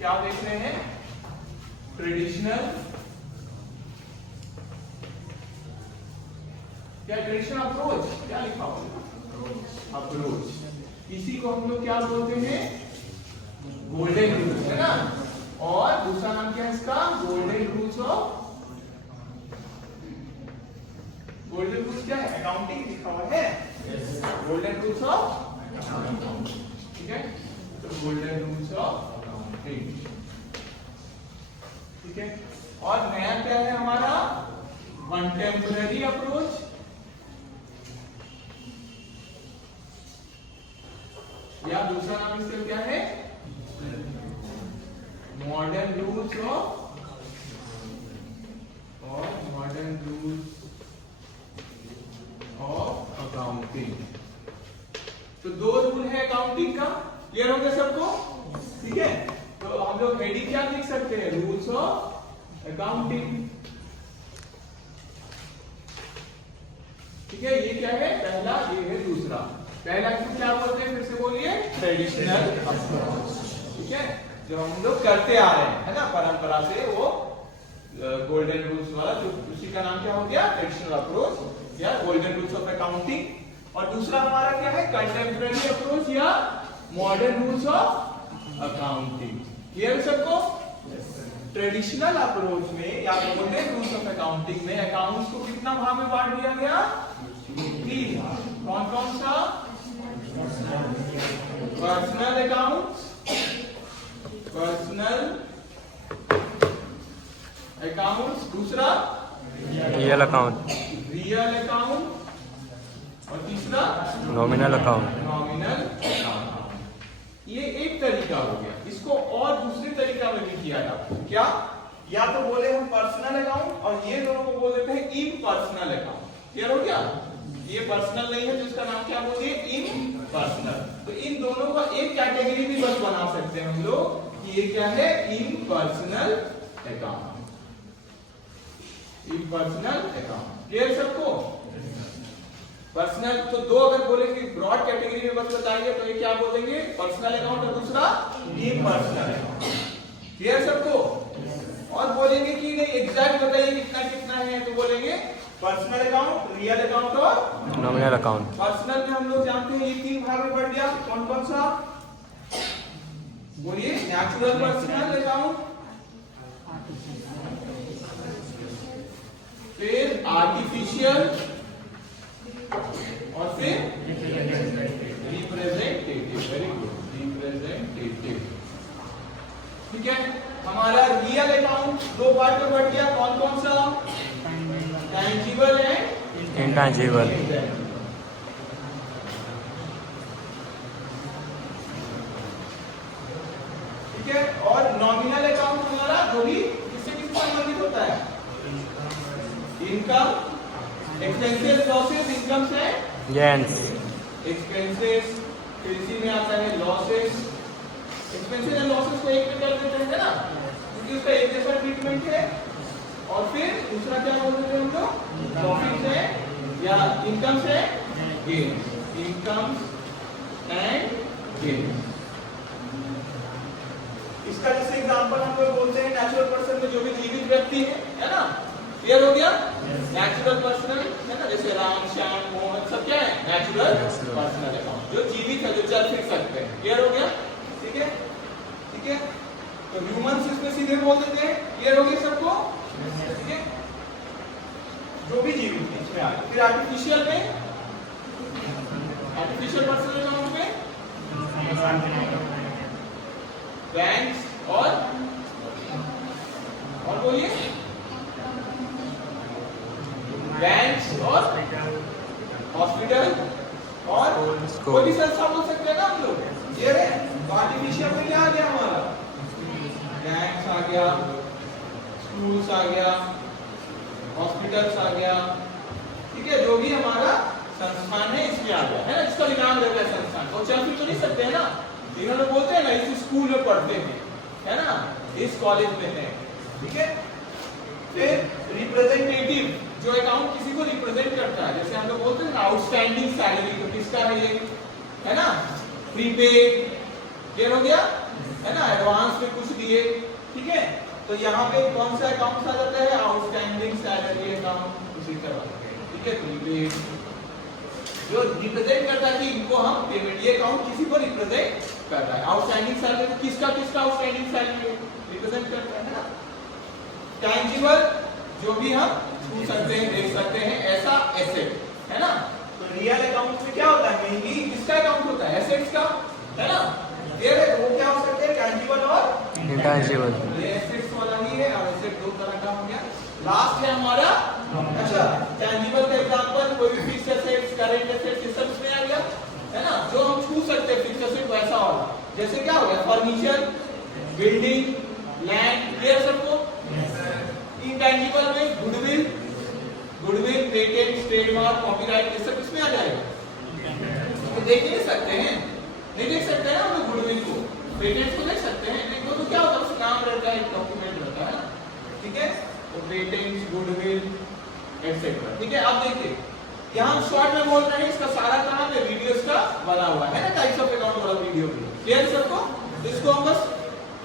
क्या देख रहे हैं? ट्रेडिशनल, क्या ट्रेडिशनल अप्रोच, क्या लिखा हुआ? अप्रोच। इसी को हम लोग क्या बोलते हैं? गोल्डन रूल्स, है ना। और दूसरा नाम क्या है इसका? Golden rules of, golden rules क्या है? अकाउंटिंग लिखा हुआ है। गोल्डन रूल्स ऑफ अकाउंटिंग, ठीक है। तो गोल्डन रूल्स ऑफ अकाउंटिंग, ठीक है। और नया क्या है हमारा? कंटेम्पररी अप्रोच, या दूसरा नाम इसका क्या है? मॉडर्न रूल्स ऑफ, और मॉडर्न रूल्स ऑफ अकाउंटिंग। तो दो रूल है अकाउंटिंग का, क्लियर हो गया सबको? ठीक है। तो हम लोग हेडिंग क्या लिख सकते हैं? रूल्स ऑफ अकाउंटिंग, ठीक है। ये क्या है? पहला, ये है दूसरा। पहला इसको क्या बोलते हैं? फिर से बोलिए। ट्रेडिशनल अप्रोच, ठीक है, जो हम लोग करते आ रहे हैं, है ना, परंपरा से, वो गोल्डन रूल्स वाला, जो उसी का नाम क्या हो गया? ट्रेडिशनल अप्रोच या गोल्डन रूल्स ऑफ अकाउंटिंग। और दूसरा हमारा क्या है? कंटेम्पररी अप्रोच या modern rules of accounting. Clear सबको? ट्रेडिशनल अप्रोच में या बोलते हैं रूल्स ऑफ अकाउंटिंग में अकाउंट्स को कितना भाग में बांट दिया गया? 3 भाग। कौन कौन सा? पर्सनल अकाउंट्स, पर्सनल अकाउंट्स, दूसरा रियल अकाउंट, रियल अकाउंट, और तीसरा नॉमिनल अकाउंट। Nominal account. ये एक तरीका हो गया। इसको और दूसरे तरीका में भी किया जाता है। क्या? या तो बोले हम पर्सनल अकाउंट, और ये दोनों को बोल देते हैं इम्पर्सनल अकाउंट। क्लियर हो गया? ये पर्सनल नहीं है तो इसका नाम क्या बोलिए? इम्पर्सनल। तो इन दोनों का एक कैटेगरी भी बस बना सकते हैं हम लोग कि ये क्या है? Impersonal account, impersonal account. Clear सबको? पर्सनल तो दो अगर बोलेंगे ब्रॉड कैटेगरी में बस बताइए तो ये क्या बोलेंगे? पर्सनल अकाउंट, और दूसरा इम्पर्सनल अकाउंट। क्लियर सबको? और बोलेंगे कि नहीं एग्जैक्ट बताइए कितना कितना है, तो बोलेंगे पर्सनल अकाउंट, रियल अकाउंट और नॉमिनल अकाउंट। पर्सनल में हम लोग जानते हैं ये 3 भाग में बढ़ गया। कौन कौन सा? बोलिए। नेचुरल पर्सनल अकाउंट, फिर आर्टिफिशियल, और फिर रिप्रेजेंटेटिव। वेरी गुड, रिप्रेजेंटेटिव, ठीक है। हमारा रियल अकाउंट 2 पार्ट में बढ़ गया। कौन कौन सा? Tangible and intangible. ठीक है। और नॉमिनल अकाउंट हमारा जो भी किससे किससे संबंधित होता है? इनकम, एक्सपेंसेस, लॉसेस, इनकम्स है गेन्स, एक्सपेंसेस, फिर इसी में आता है लॉसेस। एक्सपेंसेस एंड लॉसेस को एक में कर देते हैं ना, क्योंकि उसका एक जैसा ट्रीटमेंट है। और फिर दूसरा क्या बोलते हैं हम लोग? प्रॉफिट है या इनकम्स है गेन्स, इनकम्स एंड गेन्स। इसका जैसे एग्जांपल हम लोग बोलते हैं नेचुरल पर्सन में जो भी जीवित व्यक्ति है ना। क्लियर हो गया? नेचुरल पर्सनल है ना, जैसे राम, श्याम, मोहन, सब क्या है? नेचुरल पर्सनल अकाउंट, जो जीवित है, जो चल फिर सकते हैं। क्लियर हो गया? ठीक है, ठीक है। तो ह्यूमंस इसमें सीधे बोल देते हैं। क्लियर हो गया सबको? ठीक है, जो भी जीवित है इसमें आ गया। फिर आर्टिफिशियल में, आर्टिफिशियल पर्सनल अकाउंट में बैंक्स और बोलिए बैंक्स और हॉस्पिटल और कोई भी संस्था बोल सकते हैं ना हम लोग। ये है आर्टिफिशियल में क्या आ गया हमारा? बैंक्स आ गया, स्कूल्स आ गया, हॉस्पिटल्स आ गया, ठीक है। जो भी हमारा संस्थान है इसमें आ गया, है ना, जिसका भी नाम रहता है संस्थान। तो चल तो नहीं सकते हैं ना, इन्होंने बोलते हैं ना इस स्कूल में पढ़ते हैं, है ना, इस कॉलेज में है, ठीक है। फिर रिप्रेजेंटेटिव, जो अकाउंट किसी को रिप्रेजेंट करता है, जैसे हम लोग बोलते हैं ना आउटस्टैंडिंग सैलरी, तो किसका है ये, है ना, प्रीपेड, क्लियर हो गया, है ना, एडवांस में कुछ दिया लीजिए, ठीक है। तो यहाँ पे कौन सा अकाउंट आ जाता है, आउटस्टैंडिंग सैलरी अकाउंट, उसी तरह, ठीक है। तो ये जो रिप्रेजेंट करता है कि इनको हम पेमेंट, ये अकाउंट किसी को रिप्रेजेंट करता है। आउटस्टैंडिंग सैलरी किसका किसका आउटस्टैंडिंग सैलरी रिप्रेजेंट करता है ना। टैंजिबल जो भी हम छू सकते हैं, देख सकते हैं, ऐसा एसेट है ना। तो रियल अकाउंट में क्या होता है, मेनली किसका अकाउंट होता है, एसेट्स का, है ना। ये वो क्या हो सकते हैं, टैंजिबल और इंटैंजिबल। ये एसेट्स वाला ही है, और एसेट दो तरह का हो गया। लास्ट है हमारा, अच्छा टैंजिबल का एग्जांपल कोई भी फिक्स्ड एसेट्स, करंट एसेट्स, ये सब इसमें आ गया, है ना। जो हम छू सकते हैं फिक्स्ड एसेट वैसा वाला, जैसे क्या हो गया, फर्नीचर, बिल्डिंग, लैंड, क्लियर सबको। इंटैंजिबल में गुडविल, पेटेंट, ट्रेडमार्क, कॉपीराइट, ये सब इसमें आ जाएगा। तो देख नहीं सकते हैं, नहीं देख सकते हैं हम लोग गुडविल को, पेटेंट को देख सकते हैं, नहीं तो क्या होता है, उसका नाम रहता है, डॉक्यूमेंट रहता है ना, ठीक है। तो पेटेंट, गुडविल एटसेट्रा, ठीक है। अब देखिए यहाँ हम शॉर्ट में बोल रहे हैं, इसका सारा कहाँ पे वीडियोस का बना हुआ है ना, टाइप्स ऑफ अकाउंट वाला वीडियो भी, क्लियर सबको। इसको हम बस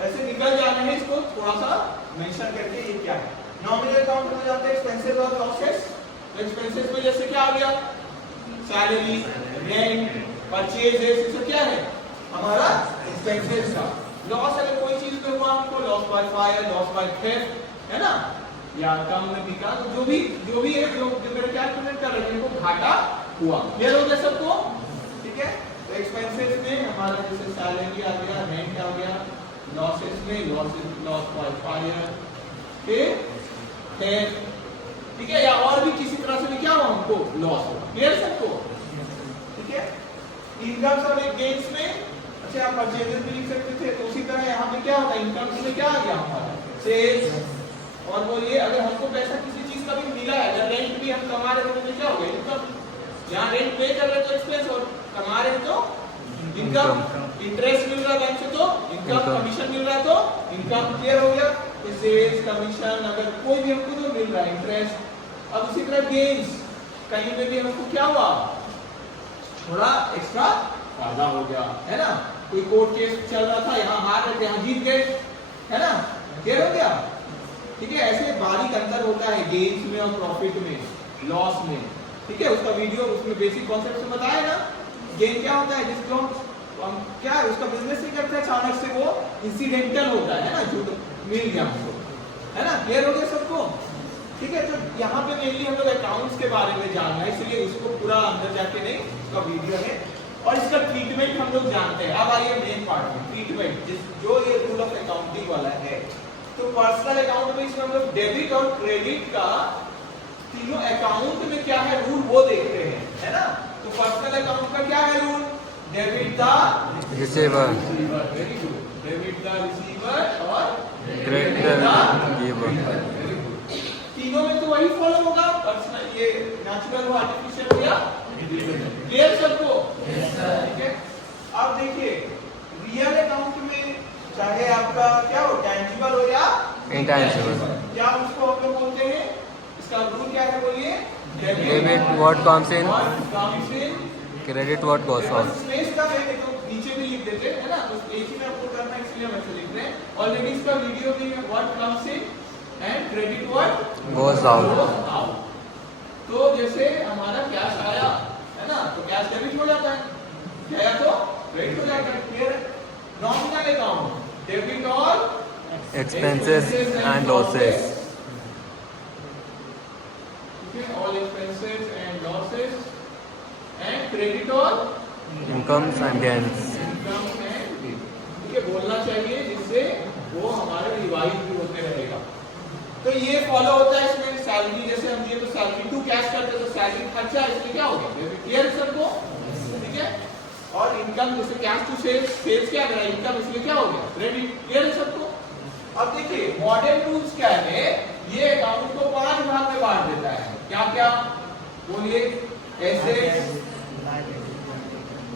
ऐसे निकल जाना है, इसको थोड़ा सा मेंशन करके ये क्या है। नॉमिनल अकाउंट में जाते हैं एक्सपेंसेस और लॉसेस। तो एक्सपेंसेस में जैसे क्या आ गया, सैलरी, रेंट, परचेजेस, ये सब क्या है हमारा एक्सपेंसेस का। लॉस अगर कोई चीज में हुआ हमको, loss by fire, loss by theft, है ना, या काम में बिका, तो जो भी है, जो मेरे कैलकुलेट कर रहे हैं, इनको घाटा हुआ, क्लियर हो गया सबको, ठीक है। तो एक्सपेंसेस में हमारा जैसे सैलरी आ गया, रेंट आ गया, लॉसेस में लॉस बाय फायर, ठीक है, या और भी किसी तरह से भी क्या हुआ हमको लॉस हुआ, क्लियर सबको, ठीक है। इनकम्स और गेन्स में, अच्छा आप परचेजेस भी लिख सकते थे, तो उसी तरह यहाँ पे क्या होता है, इनकम्स में क्या आ गया हमारा सेल्स, और वो ये अगर हमको पैसा किसी चीज का भी मिला है, अगर रेंट भी हम कमा रहे हैं तो क्या हो गया, इनकम। यहाँ रेंट पे कर रहे तो एक्सपेंस, और कमा रहे तो इनकम। इंटरेस्ट मिल रहा बैंक से तो इनकम, कमीशन मिल रहा तो इनकम, क्लियर हो गया। सेल्स, कमीशन, अगर कोई भी हमको जो मिल रहा है, इंटरेस्ट। अब उसी तरह गेन्स, कहीं पे भी हमको क्या हुआ, थोड़ा एक्स्ट्रा फायदा हो गया, है ना। कोई कोर्ट केस चल रहा था, यहाँ हार रहे थे, यहाँ जीत गए, है ना, क्लियर हो गया, ठीक है। ऐसे बारीक अंतर होता है गेन्स में और प्रॉफिट में, लॉस में, ठीक है। उसका वीडियो उसमें बेसिक कॉन्सेप्ट से बताया ना। गेन क्या होता है, जिसको हम क्या है, उसका बिजनेस नहीं करते, अचानक से वो इंसिडेंटल होता है ना, जो मिल गया हमको, है ना, क्लियर हो गया सबको, ठीक है। तो यहाँ पे मेनली हम लोग अकाउंट्स के बारे में जानना है, इसलिए उसको पूरा अंदर जाके नहीं, उसका वीडियो है, और इसका ट्रीटमेंट हम लोग जानते हैं। अब आइए मेन पार्ट में, ट्रीटमेंट, जो ये रूल ऑफ अकाउंटिंग वाला है। तो पर्सनल अकाउंट में इसमें हम लोग डेबिट और क्रेडिट का तीनों अकाउंट में क्या है रूल वो देखते हैं, है ना। तो पर्सनल अकाउंट का क्या है rule, debit the receiver, very good, debit the receiver और क्रेडिट द गिवर। तीनों में तो वही फॉलो होगा, पर्सनल, ये नेचुरल हो, आर्टिफिशियल हो, या क्लियर सबको, ठीक है। अब देखिए रियल अकाउंट में चाहे आपका क्या हो, टैंजिबल हो या इंटैंजिबल, क्या उसको हम लोग बोलते हैं, इसका रूल क्या है बोलिए, debit what comes in, comes in, credit what goes out. Space का है तो नीचे भी लिख देते हैं, है ना, तो एक ही में आपको करना है, इसलिए हम ऐसे लिख रहे हैं। ऑलरेडी इसका वीडियो भी है, what comes in and credit what goes out. तो जैसे हमारा कैश आया, है ना, तो कैश डेबिट हो जाता है, गया तो क्रेडिट हो जाता है, क्लियर है। नॉमिनल अकाउंट, डेबिट और expenses and losses, all expenses and losses, and credit or incomes and gains. income and gain, ठीक है, बोलना चाहिए जिससे वो हमारे रिवाइज भी होते रहेगा। तो ये फॉलो होता है इसमें। सैलरी जैसे हम दिए तो सैलरी टू कैश करते तो सैलरी खर्चा, इसलिए क्या हो गया, क्लियर सबको, ठीक है। और इनकम जैसे कैश टू सेल्स, सेल्स क्या कर रहा है, इनकम, इसलिए क्या हो गया, क्रेडिट, क्लियर सबको। अब देखिए मॉडर्न रूल्स क्या है, ये अकाउंट को 5 भाग में बांट देता है, क्या क्या बोलिए, assets,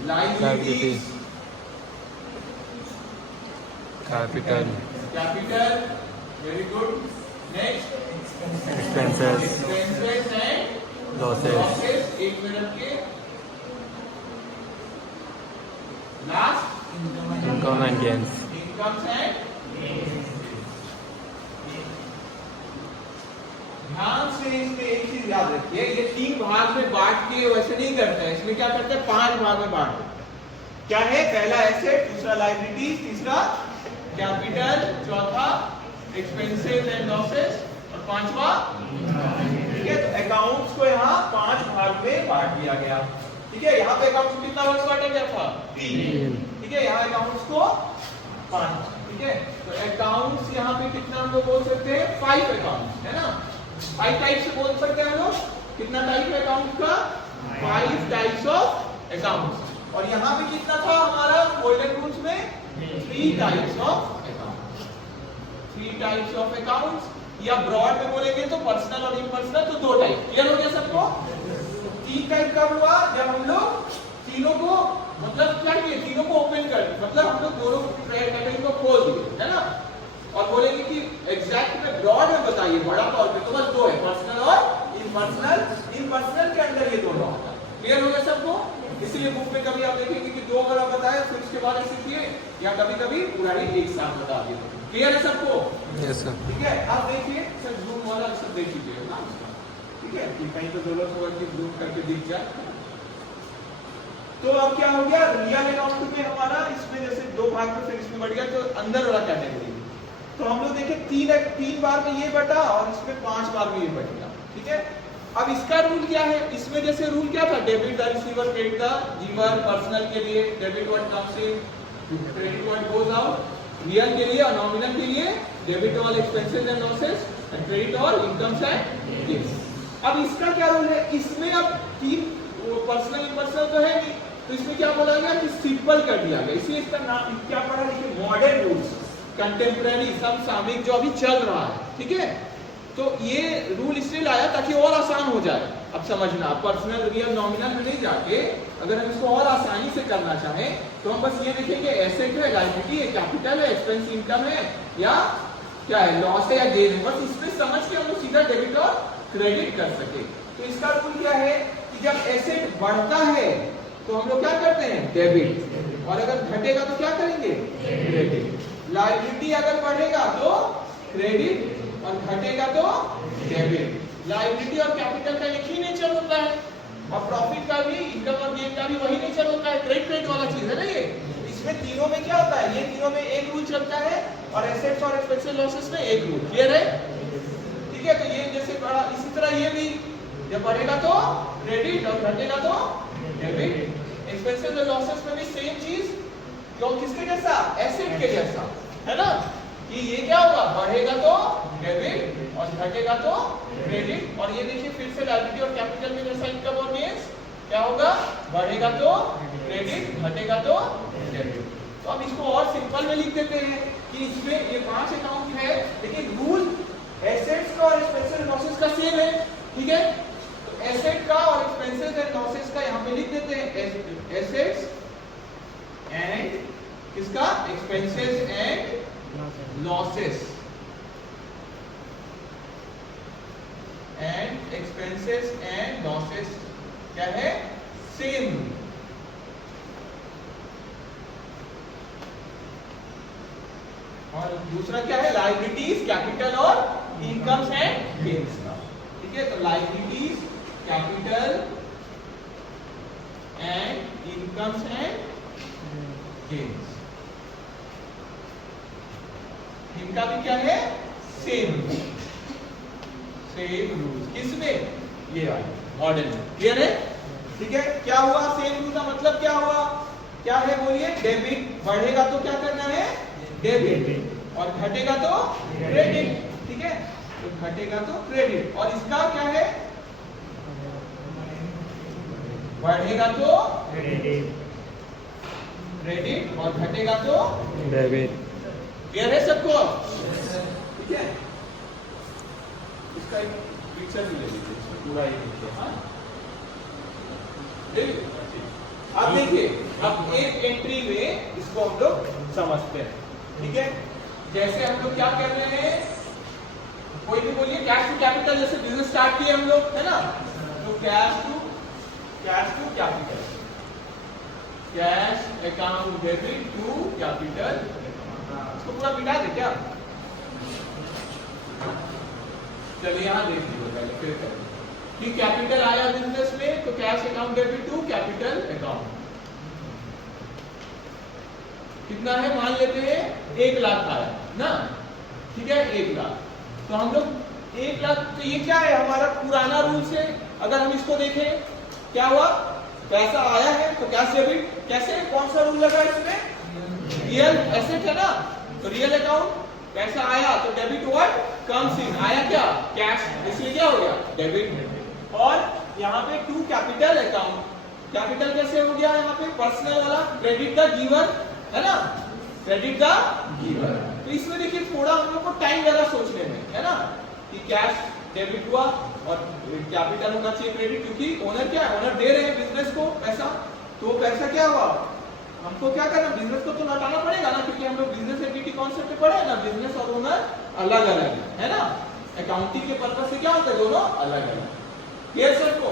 liabilities, capital, very good, next expenses and losses, एक मिनट के last income and gains. Incomes and इसमें एक चीज याद रखिए, ये 3 भाग में बांट के वैसे नहीं करते हैं, इसमें क्या करते हैं 5 भाग में बांट देते हैं। क्या है? पहला एसेट, दूसरा लायबिलिटी, तीसरा कैपिटल, चौथा एक्सपेंसेस एंड लॉसेस और पांचवा, ठीक है। तो अकाउंट्स को यहाँ 5 भाग में बांट दिया गया, ठीक है। यहाँ पे अकाउंट्स कितना भाग बांटा गया था? 3, ठीक है। यहाँ अकाउंट्स को 5, ठीक है। तो अकाउंट्स यहाँ पे कितना हम लोग बोल सकते हैं? 5 अकाउंट्स, है ना। 5 टाइप से बोल सकते हैं हम लोग। कितना टाइप है अकाउंट का? 5 टाइप्स ऑफ अकाउंट्स। और यहाँ पे कितना था हमारा गोल्डन रूल्स में? 3 types of accounts. 3 types of accounts, या ब्रॉड में बोलेंगे तो पर्सनल और इम्पर्सनल, तो 2 टाइप। क्लियर हो गया सबको? 3 टाइप कब हुआ? जब हम लोग तीनों को, मतलब क्या किए? तीनों को ओपन कर दिए, मतलब हम लोग दोनों कैटेगरी को खोल दिए, है ना। और बोलेंगे कि एग्जैक्ट में ब्रॉड में बताइए, बड़ा तौर पे तो बस 2 है, पर्सनल और इम्पर्सनल। इम्पर्सनल के अंदर ये दोनों आता है। क्लियर हो गया सबको? इसलिए बुक में कभी आप देखेंगे कि 2 बार बताया, फिर उसके बाद सीखिए, या कभी-कभी पूरा ही एक साथ बता दिए। क्लियर है सबको? Yes sir. ठीक है। आप देखिए सर, जूम वाला सब देख लीजिए ना, ठीक है, कि कहीं तो जरूरत होगा कि जूम करके दिख जाए। तो अब क्या हो गया? रियल अकाउंट में हमारा इसमें जैसे 2 भाग में, फिर इसमें बढ़ गया तो अंदर वाला कैटेगरी। तो हम लोग देखें 3 बार में ये बटा और इसमें 5 बार में ये बटेगा, ठीक है। अब इसका रूल क्या है? इसमें जैसे रूल क्या था? Debit the receiver, credit the giver. Personal के लिए debit what comes in, credit what goes out. Real के लिए और नॉमिनल के लिए debit all expenses and losses and credit all incomes and gains. अब इसका क्या रूल है? इसमें अब 3 पर्सनल इम्पर्सनल तो है नहीं, तो इसमें क्या बोला गया कि सिंपल कर दिया गया। इसलिए इसका नाम क्या पड़ा? देखिए मॉडर्न रूल्स, कंटेम्परेरी, समसामयिक जो अभी चल रहा है, ठीक है। तो ये रूल इसलिए लाया ताकि और आसान हो जाए अब समझना। पर्सनल, रियल, नॉमिनल में नहीं जाके अगर हम इसको और आसानी से करना चाहें तो हम बस ये देखेंगे एसेट है, लायबिलिटी है, कैपिटल है, एक्सपेंस इनकम है, या क्या है, लॉस है या गेन है। बस इसमें समझ के हम लोग सीधा डेबिट और क्रेडिट कर सके। तो इसका रूल क्या है कि जब एसेट बढ़ता है तो हम लोग क्या करते हैं? डेबिट। और अगर घटेगा तो क्या करेंगे? क्रेडिट। लायबिलिटी अगर बढ़ेगा तो क्रेडिट और घटेगा तो डेबिट। लायबिलिटी और कैपिटल का एक ही नेचर होता है, और प्रॉफिट का भी, इनकम और गेन का भी वही नेचर होता है, क्रेडिट वाला चीज है ना ये। इसमें तीनों में क्या होता है? ये तीनों में एक रूल चलता है, और एसेट्स और एक्सपेंसेस लॉसेस में एक रूल। क्लियर है? ठीक है। तो ये जैसे बढ़ा, इसी तरह ये भी जब बढ़ेगा तो क्रेडिट और घटेगा तो डेबिट। एक्सपेंसेस और लॉसेस में भी सेम चीज, क्यों? किसके जैसा? एसेट के जैसा, है ना। कि ये क्या होगा? बढ़ेगा तो डेबिट और घटेगा तो क्रेडिट। और ये देखिए फिर से लायबिलिटी और कैपिटल में जैसा इनकम और गेन्स, क्या होगा? बढ़ेगा तो क्रेडिट, घटेगा तो डेबिट। तो अब इसको और सिंपल में लिख देते हैं कि इसमें ये 5 अकाउंट है, लेकिन रूल एसेट्स का और एक्सपेंसेस लॉसेस का सेम है, ठीक है। तो एसेट का और एक्सपेंसेस एंड लॉसेस का यहाँ पे लिख देते हैं एसेट्स एंड किसका? Expenses and losses, and expenses and losses क्या है? सेम। और दूसरा क्या है? लायबिलिटीज, कैपिटल और इनकम्स एंड गेन्स का, ठीक है। तो liabilities, capital and incomes and gains, इनका भी क्या है? Same rules. किसमें? ये वाले मॉडल में। क्लियर है? ठीक है। क्या हुआ? सेम रूल का मतलब क्या हुआ? क्या है बोलिए? डेबिट बढ़ेगा तो क्या करना है? डेबिट। और घटेगा तो क्रेडिट, ठीक है। तो घटेगा तो क्रेडिट। और इसका क्या है? बढ़ेगा तो क्रेडिट और घटेगा तो डेबिट। क्लियर है सबको? ठीक है। इसका एक पिक्चर भी ले लीजिए, पूरा ही देखिए। हाँ, अब देखिए, अब एक एंट्री में इसको हम लोग समझते हैं, ठीक है। जैसे हम लोग क्या कर रहे हैं, कोई भी बोलिए, कैश टू कैपिटल, जैसे बिजनेस स्टार्ट किए हम लोग, है ना। तो cash to capital, cash account debit to capital. इसको पूरा मिटा दे क्या? चलिए यहाँ देख लीजिए पहले फिर करें कि कैपिटल आया बिजनेस में तो cash account debit to capital account. कितना है मान लेते हैं 1 लाख आया ना, ठीक है 1 लाख। तो हम लोग 1 लाख, तो ये क्या है हमारा पुराना रूल से अगर हम इसको देखें क्या हुआ, पैसा आया है तो कैश डेबिट, कैसे कौन सा रूल लगा इसमें, रियल एसेट है ना, तो रियल अकाउंट पैसा आया तो डेबिट व्हाट कम्स इन, आया क्या कैश, इसलिए क्या हो गया डेबिट। और यहाँ पे टू कैपिटल अकाउंट, कैपिटल कैसे हो गया यहाँ पे पर्सनल वाला, क्रेडिट द गिवर है ना, क्रेडिट द गिवर। तो इसमें देखिए थोड़ा हम लोग को टाइम लगा सोचने में है ना कि कैश डेबिट हुआ और कैपिटल होना चाहिए क्रेडिट, क्योंकि ओनर क्या है, ओनर दे रहे हैं बिजनेस को पैसा, तो पैसा क्या हुआ हमको क्या करना, बिजनेस को तो लौटाना पड़ेगा ना, क्योंकि हम लोग बिजनेस एंटिटी कॉन्सेप्ट पे पढ़े ना, बिजनेस और ओनर अलग अलग है ना, अकाउंटिंग के पर्पस से क्या होता है दोनों अलग अलग। क्लियर सबको?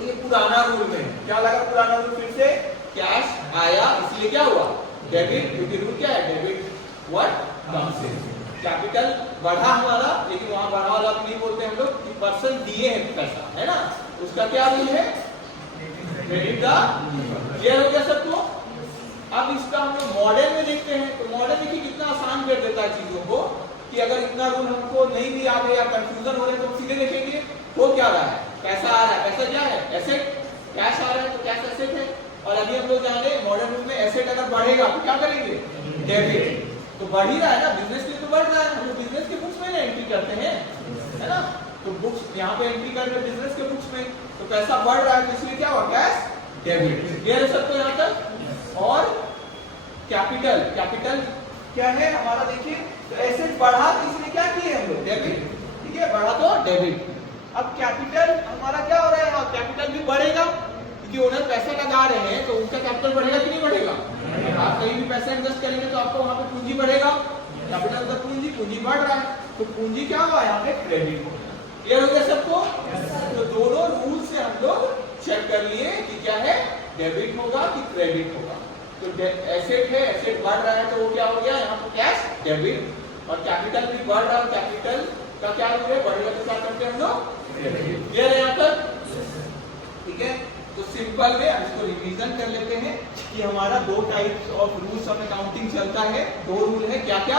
ये पुराना रूल में क्या लगा, पुराना रूल फिर से कैश आया इसलिए क्या हुआ डेबिट, क्योंकि रूल क्या है debit what comes in. Capital बढ़ा हमारा, लेकिन वहां बढ़ा वाला नहीं बोलते हम लोग कि पर्सन दिए हैं पैसा है ना, उसका क्या रूल है क्रेडिट द। क्लियर हो गया सबको? अब इसका हम लोग मॉडल में देखते हैं, तो मॉडल देखिए कितना आसान कर देता है चीजों को, कि अगर इतना रूल हमको नहीं भी याद है या कंफ्यूजन हो रहा है तो हम सीधे देखेंगे हो क्या रहा है, पैसा आ रहा है, पैसा क्या है एसेट, कैश आ रहा है तो कैश एसेट है। और अभी हम लोग जाने मॉडर्न रूल में एसेट अगर बढ़ेगा तो क्या करेंगे डेबिट, तो बढ़ ही रहा है ना, बिजनेस के तो बढ़ रहा है, हम लोग बिजनेस के बुक्स में ना एंट्री करते हैं है ना, तो बुक्स यहाँ पे एंट्री कर रहे हैं बिजनेस के बुक्स में, तो पैसा बढ़ रहा है तो इसलिए क्या हुआ कैश डेबिट। क्लियर है सबको यहाँ तक? और कैपिटल, कैपिटल क्या है हमारा देखिए, तो एसेट बढ़ा तो इसलिए क्या किए हम लोग डेबिट, ठीक है बढ़ा तो डेबिट। अब कैपिटल हमारा क्या हो रहा है, कैपिटल भी बढ़ेगा क्योंकि ओनर पैसा लगा रहे हैं तो उनका कैपिटल बढ़ेगा कि नहीं बढ़ेगा, आप कहीं भी पैसा इन्वेस्ट करेंगे तो आपको वहां पे पूंजी बढ़ेगा, कैपिटल का पूंजी, पूंजी बढ़ रहा है तो पूंजी क्या हुआ यहाँ पे क्रेडिट हो गया। क्लियर हो गया सबको? तो दोनों रूल से हम लोग चेक कर लिए कि क्या है डेबिट होगा कि क्रेडिट होगा। तो एसेट है, एसेट बढ़ रहा है तो वो क्या हो गया यहाँ पे कैश डेबिट, और कैपिटल भी बढ़ रहा है, कैपिटल का क्या रूल है बढ़ेगा तो क्या करते हैं हम लोग क्रेडिट। क्लियर है यहाँ तक? ठीक है, तो सिंपल में इसको रिवीजन कर लेते हैं कि हमारा दो types of rules of accounting चलता है, दो रूल है क्या क्या,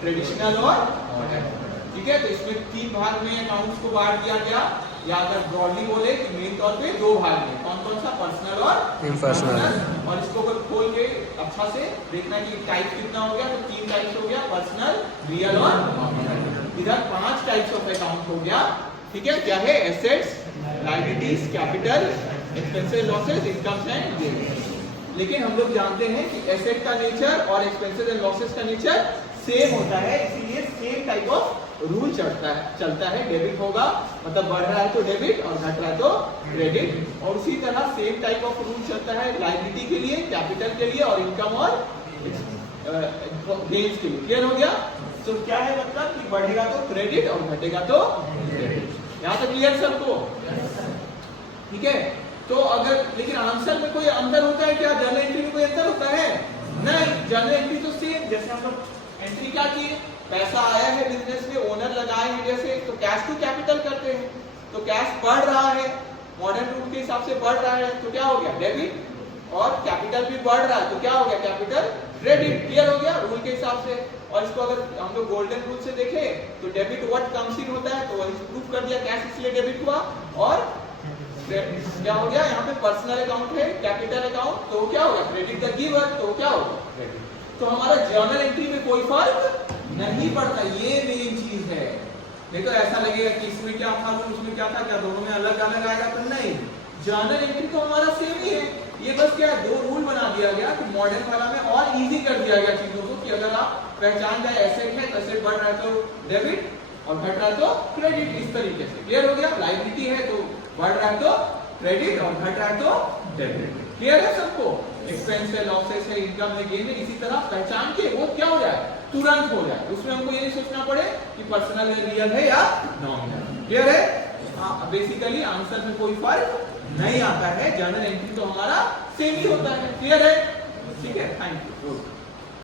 ट्रेडिशनल और मॉडर्न। ठीक है, तो इसमें 3 भाग में अकाउंट्स को बांट दिया गया, या अगर ब्रॉडली बोले कि मेन तौर पे 2 भाग में, कौन कौन सा, पर्सनल और इम्पर्सनल। और इसको अगर खोल के अच्छा से देखना कि टाइप कितना हो गया, तो 3 टाइप्स हो गया, पर्सनल, रियल और नॉमिनल। इधर 5 टाइप्स ऑफ अकाउंट हो गया। ठीक है, क्या है, assets, liabilities, capital, expenses, losses, incomes and gains. लेकिन हम लोग जानते हैं कि एसेट का नेचर और एक्सपेंसेस एंड लॉसेस का नेचर सेम होता है, इसीलिए सेम टाइप ऑफ रूल चलता है। डेबिट होगा मतलब बढ़ रहा है तो डेबिट और घट रहा है तो क्रेडिट, और उसी तरह सेम टाइप ऑफ रूल चलता है लायबिलिटी के लिए, कैपिटल के लिए और इनकम और गेन्स के लिए। क्लियर हो गया? तो क्या है मतलब कि बढ़ेगा तो क्रेडिट और घटेगा तो डेबिट। यहाँ तक क्लियर सबको? ठीक है, तो अगर लेकिन आंसर में कोई अंतर होता है क्या, जर्नल एंट्री में कोई अंतर होता है? नहीं, जर्नल एंट्री तो सेम, जैसे हम लोग एंट्री क्या किए, पैसा आया है बिजनेस में, ओनर लगाए हैं जैसे, तो कैश टू कैपिटल करते हैं, तो कैश बढ़ रहा है मॉडर्न रूल के हिसाब से बढ़ रहा है तो क्या हो गया डेबिट, और कैपिटल भी बढ़ रहा है तो क्या हो गया कैपिटल क्रेडिट। क्लियर हो गया रूल के हिसाब से? और इसको अगर हम लोग गोल्डन रूल से देखें तो डेबिट व्हाट कम्स इन होता है, तो वही प्रूफ कर दिया, कैश इसलिए डेबिट हुआ, और क्या हो गया यहाँ पे पर्सनल अकाउंट है, कैपिटल अकाउंट, तो क्या होगा क्रेडिट द गिवर, तो क्या होगा क्रेडिट। तो हमारा जर्नल एंट्री में कोई फर्क नहीं पड़ता, ये मेन चीज है। नहीं तो ऐसा लगेगा कि इसमें क्या था उसमें क्या था, क्या दोनों में अलग अलग आएगा, तो नहीं, जर्नल एंट्री तो हमारा सेम ही है। ये बस क्या है, 2 रूल बना दिया गया कि मॉडर्न वाला में और इजी कर दिया गया चीजों को, कि अगर आप पहचान जाए एसेट है तो एसेट बढ़ रहा है तो डेबिट और घट रहा है तो क्रेडिट, इस तरीके से। क्लियर हो गया? लायबिलिटी है तो बढ़ रहा है तो क्रेडिट और घट रहा है तो डेबिट। क्लियर है सबको? एक्सपेंस है, लॉसेस है, इनकम है, गेन है, इसी तरह पहचान के वो क्या हो जाए, तुरंत हो जाए, उसमें हमको ये नहीं सोचना पड़े कि पर्सनल है, रियल है या नॉमिनल। क्लियर है? बेसिकली आंसर में कोई फर्क नहीं आता है, जर्नल एंट्री तो हमारा सेम ही होता है। क्लियर है? ठीक है, थैंक यू।